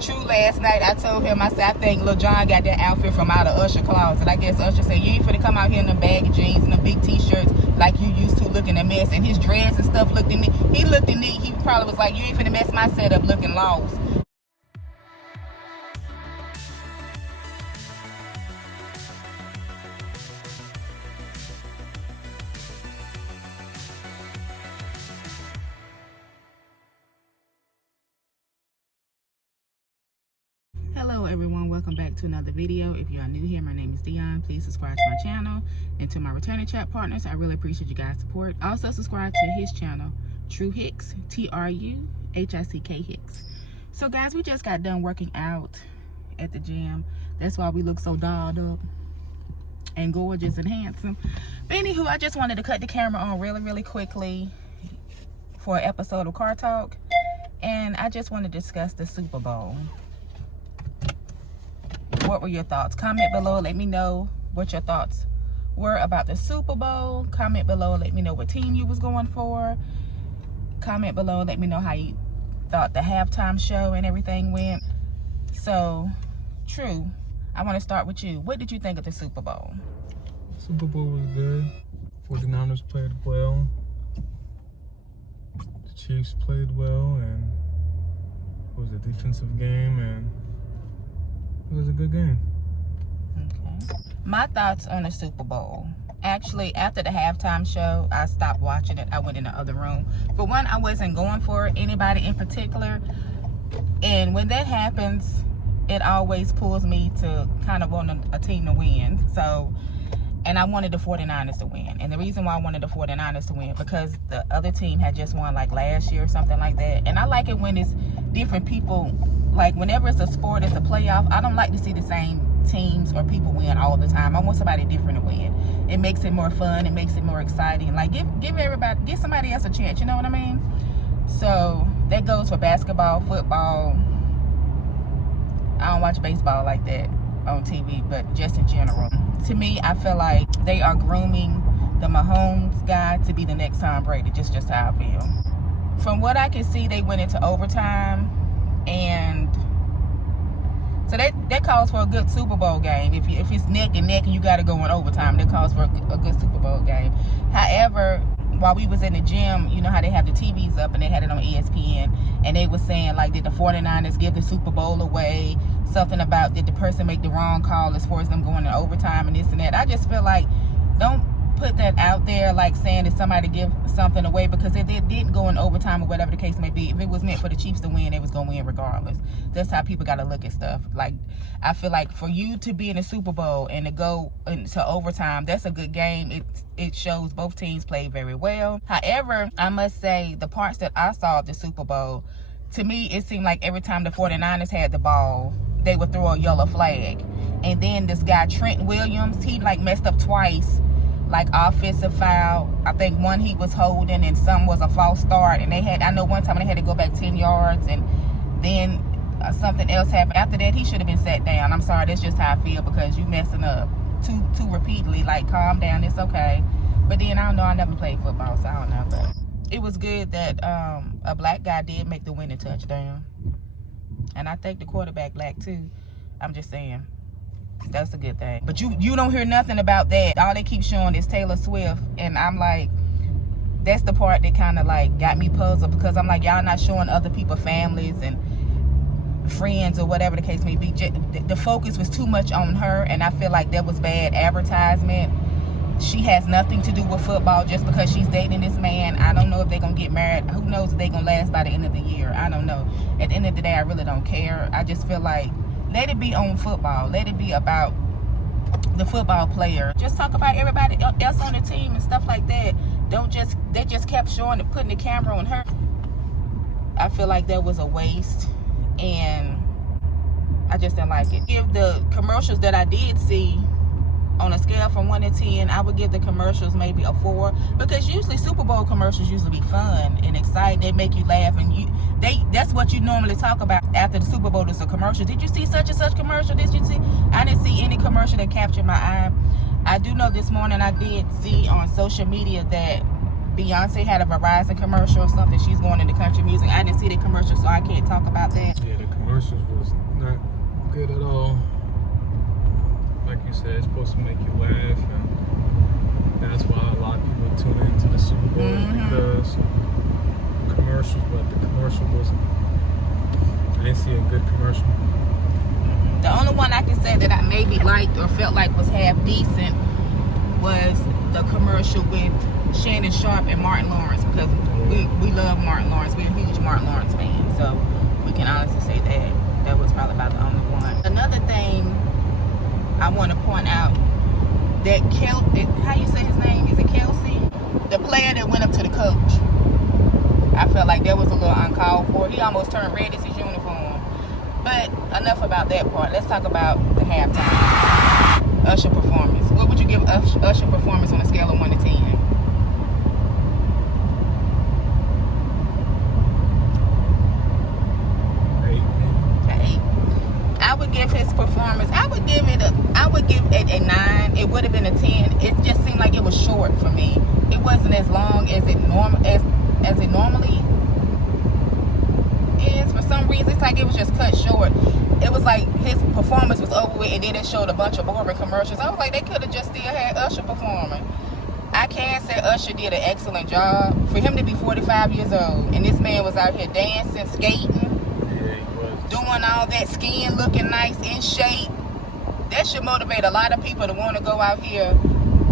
True, last night I told him, I said, I think Lil Jon got that outfit from out of Usher closet. I guess Usher said, you ain't finna come out here in them baggy jeans and the big t-shirts like you used to, looking a mess. And his dress and stuff looked neat. He looked neat. He probably was like, you ain't finna mess my setup looking lost. Hello everyone, welcome back to another video. If you are new here, my name is Dionne. Please subscribe to my channel, and to my returning chat partners, I really appreciate you guys' support. Also subscribe to his channel, True Hicks, Truhick Hicks. So guys, we just got done working out at the gym. That's why we look so dolled up and gorgeous and handsome. But anywho, I just wanted to cut the camera on really quickly for an episode of Car Talk, and I just want to discuss the Super Bowl. What were your thoughts? Comment below, let me know what your thoughts were about the Super Bowl. Comment below, let me know what team you was going for. Comment below, let me know how you thought the halftime show and everything went. So, True, I want to start with you. What did you think of the Super Bowl? Super Bowl was good. 49ers played well. The Chiefs played well, and it was a defensive game, and it was a good game. Okay. My thoughts on the Super Bowl. Actually, after the halftime show, I stopped watching it. I went in the other room. For one, I wasn't going for anybody in particular. And when that happens, it always pulls me to kind of want a team to win. So, and I wanted the 49ers to win. And the reason why I wanted the 49ers to win, because the other team had just won like last year or something like that. And I like it when it's different people. Like whenever it's a sport, it's a playoff, I don't like to see the same teams or people win all the time. I want somebody different to win. It makes it more fun. It makes it more exciting. Like give somebody else a chance. You know what I mean? So that goes for basketball, football. I don't watch baseball like that on TV, but just in general. To me, I feel like they are grooming the Mahomes guy to be the next Tom Brady. Just how I feel. From what I can see, they went into overtime. And so that calls for a good Super Bowl game. If it's neck and neck and you got to go in overtime, that calls for a good Super Bowl game. However, while we was in the gym, you know how they have the TVs up and they had it on ESPN, and they was saying like, did the 49ers give the Super Bowl away? Something about, did the person make the wrong call as far as them going in overtime and this and that. I just feel like, don't put that out there like saying that somebody give something away, because if it didn't go in overtime or whatever the case may be, if it was meant for the Chiefs to win, they was gonna win regardless. That's how people gotta look at stuff. Like, I feel like for you to be in the Super Bowl and to go into overtime, that's a good game. It shows both teams played very well. However, I must say, the parts that I saw of the Super Bowl, to me it seemed like every time the 49ers had the ball, they would throw a yellow flag. And then this guy Trent Williams, he like messed up twice, like offensive foul. I think one he was holding and some was a false start, and I know one time they had to go back 10 yards, and then something else happened. After that, he should have been sat down. I'm sorry, that's just how I feel, because you messing up too repeatedly. Like, calm down, it's okay. But then I don't know, I never played football, so I don't know. But it was good that a black guy did make the winning touchdown, and I think the quarterback black too. I'm just saying, that's a good thing. But you don't hear nothing about that. All they keep showing is Taylor Swift, and I'm like, that's the part that kind of like got me puzzled, because I'm like, y'all not showing other people, families and friends or whatever the case may be. The focus was too much on her, and I feel like that was bad advertisement. She has nothing to do with football just because she's dating this man. I don't know if they're gonna get married. Who knows if they're gonna last by the end of the year. I don't know. At the end of the day, I really don't care. I just feel like, let it be on football. Let it be about the football player. Just talk about everybody else on the team and stuff like that. They just kept showing and putting the camera on her. I feel like that was a waste, and I just didn't like it. Give the commercials that I did see, on a scale from 1 to 10, I would give the commercials maybe a 4, because usually Super Bowl commercials usually be fun and exciting. They make you laugh, and that's what you normally talk about after the Super Bowl is a commercial. Did you see such and such commercial? Did you see? I didn't see any commercial that captured my eye. I do know this morning I did see on social media that Beyonce had a Verizon commercial or something. She's going into country music. I didn't see the commercial, so I can't talk about that. Yeah, the commercials was not good at all. Like you said, it's supposed to make you laugh, and that's why a lot of people tune into the Super Bowl because commercials. But the commercial wasn't. I didn't see a good commercial. The only one I can say that I maybe liked or felt like was half decent was the commercial with Shannon Sharp and Martin Lawrence, because we love Martin Lawrence. We're huge Martin Lawrence fans, so we can honestly say that was probably about the only one. Another thing I want to point out, that how you say his name? Is it Kelsey? The player that went up to the coach. I felt like that was a little uncalled for. He almost turned red as his uniform. But enough about that part. Let's talk about the halftime. Usher performance. What would you give Usher performance on a scale of 1 to 10? 8. I would give his performance. I would give it a 9. It would have been a 10. It just seemed like it was short for me. It wasn't as long as it normally is. For some reason, it's like it was just cut short. It was like his performance was over with, and then it showed a bunch of boring commercials. I was like, they could have just still had Usher performing. I can say Usher did an excellent job. For him to be 45 years old, and this man was out here dancing, skating, doing all that, skin looking nice, in shape. That should motivate a lot of people to want to go out here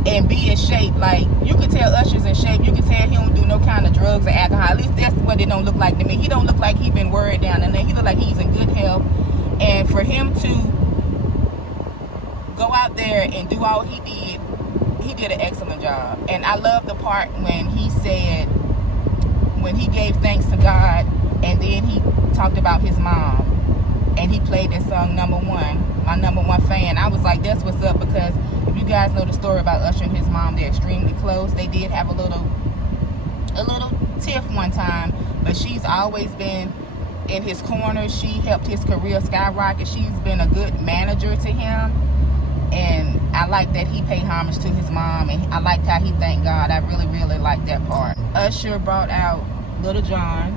and be in shape. Like, you can tell Usher's in shape. You can tell he don't do no kind of drugs or alcohol. At least that's what it don't look like to me. He don't look like he been worried down, and then he look like he's in good health. And for him to go out there and do all he did an excellent job. And I love the part when he gave thanks to God, and then he talked about his mom, and he played that song Number One, my number one fan. I was like, that's what's up, because if you guys know the story about Usher and his mom, they're extremely close. They did have a little tiff one time, but she's always been in his corner. She helped his career skyrocket. She's been a good manager to him, and I like that he paid homage to his mom, and I liked how he thanked God. I really, really liked that part. Usher brought out Little John,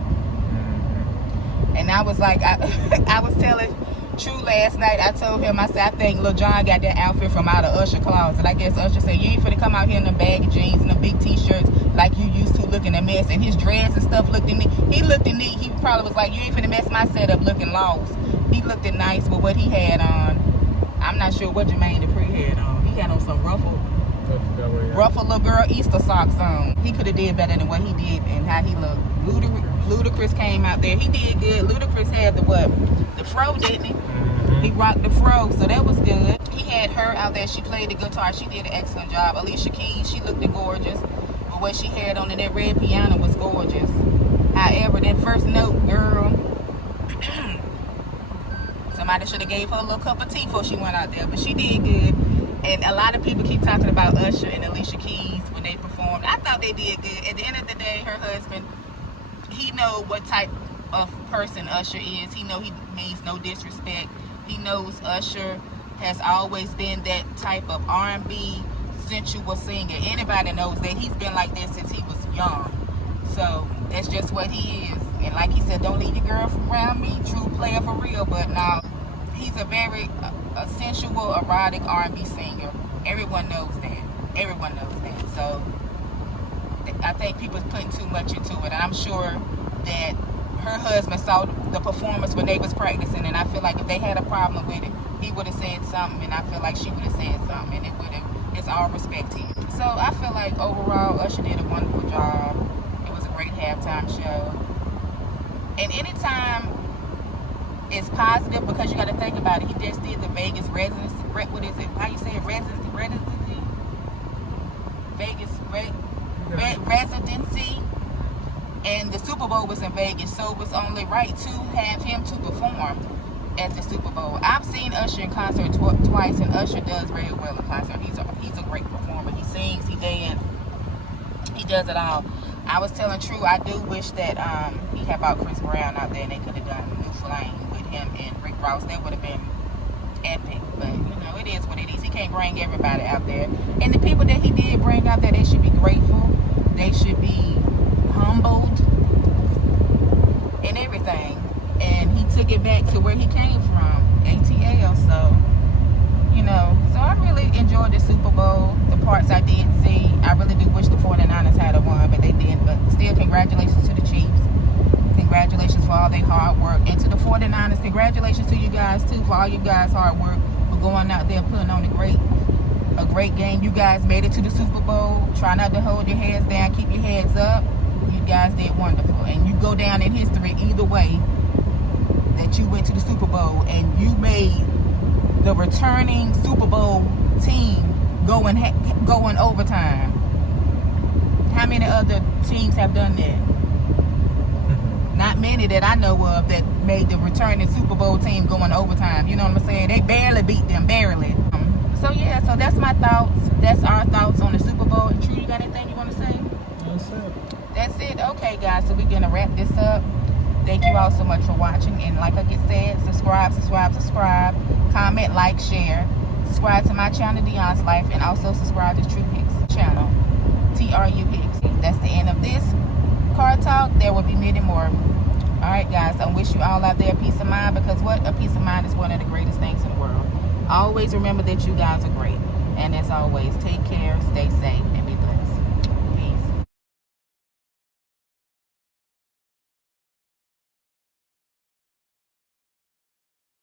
and I was like, I was telling True last night, I told him, I said, I think Lil Jon got that outfit from out of Usher closet. I guess Usher said, you ain't finna come out here in the baggy jeans and the big t-shirts like you used to, looking a mess. And his dress and stuff looked neat. He looked neat. He probably was like, you ain't finna mess my setup looking lost. He looked nice with what he had on. I'm not sure what Jermaine Dupri had on. He had on some ruffled little girl Easter socks on. He could have did better than what he did and how he looked. Ludacris came out there. He did good. Ludacris had the fro, didn't he? He rocked the fro, so that was good. He had her out there. She played the guitar. She did an excellent job. Alicia Keys, she looked gorgeous. But what she had on that red piano was gorgeous. However, that first note, girl, somebody should have gave her a little cup of tea before she went out there. But she did good. And a lot of people keep talking about Usher and Alicia Keys when they performed. I thought they did good. At the end of the day, her husband, he know what type of person Usher is. He know he means no disrespect. He knows Usher has always been that type of R&B sensual singer. Anybody knows that. He's been like that since he was young. So that's just what he is. And like he said, don't leave your girl from around me. True player for real. But now he's a very sensual, erotic R&B singer. Everyone knows that. Everyone knows that. So I think people putting too much into it. And I'm sure that her husband saw the performance when they was practicing, and I feel like if they had a problem with it, he would have said something, and I feel like she would have said something, and it would have. It's all respect here. So I feel like overall, Usher did a wonderful job. It was a great halftime show, and anytime it's positive, because you got to think about it. He just did the Vegas residency. What is it? How you say it? Residency? Vegas residency. And the Super Bowl was in Vegas, so it was only right to have him to perform at the Super Bowl. I've seen Usher in concert twice, and Usher does very well in concert. He's a great performer. He sings, he dances, he does it all. I was telling True, I do wish that he had brought Chris Brown out there and they could have done New Flame with him and Rick Ross. That would have been epic, but you know, it is what it is. He can't bring everybody out there. And the people that he did bring out there, they should be grateful They should be humbled and everything. And he took it back to where he came from, ATL. So, you know, so I really enjoyed the Super Bowl. The parts I did see, I really do wish the 49ers had a won, but they didn't. But still, congratulations to the Chiefs. Congratulations for all their hard work. And to the 49ers, congratulations to you guys, too, for all you guys' hard work, for going out there putting on a great game. You guys made it to the Super Bowl. Try not to hold your heads down. Keep your heads up. You guys did wonderful. And you go down in history either way that you went to the Super Bowl and you made the returning Super Bowl team going overtime. How many other teams have done that? Not many that I know of that made the returning Super Bowl team going overtime. You know what I'm saying? They barely beat them, barely. So yeah, so that's my thoughts. That's our thoughts on the Super Bowl. True, you got anything you want to say? That's it. That's it. Okay, guys, so we're going to wrap this up. Thank you all so much for watching. And like I just said, subscribe. Comment, like, share. Subscribe to my channel, Dionne's Life. And also subscribe to True Hicks channel, TRU Hicks. That's the end of this car talk. There will be many more. All right, guys, I wish you all out there peace of mind, because what? A peace of mind is one of the greatest things in the world. Always remember that you guys are great. And as always, take care, stay safe, and be blessed.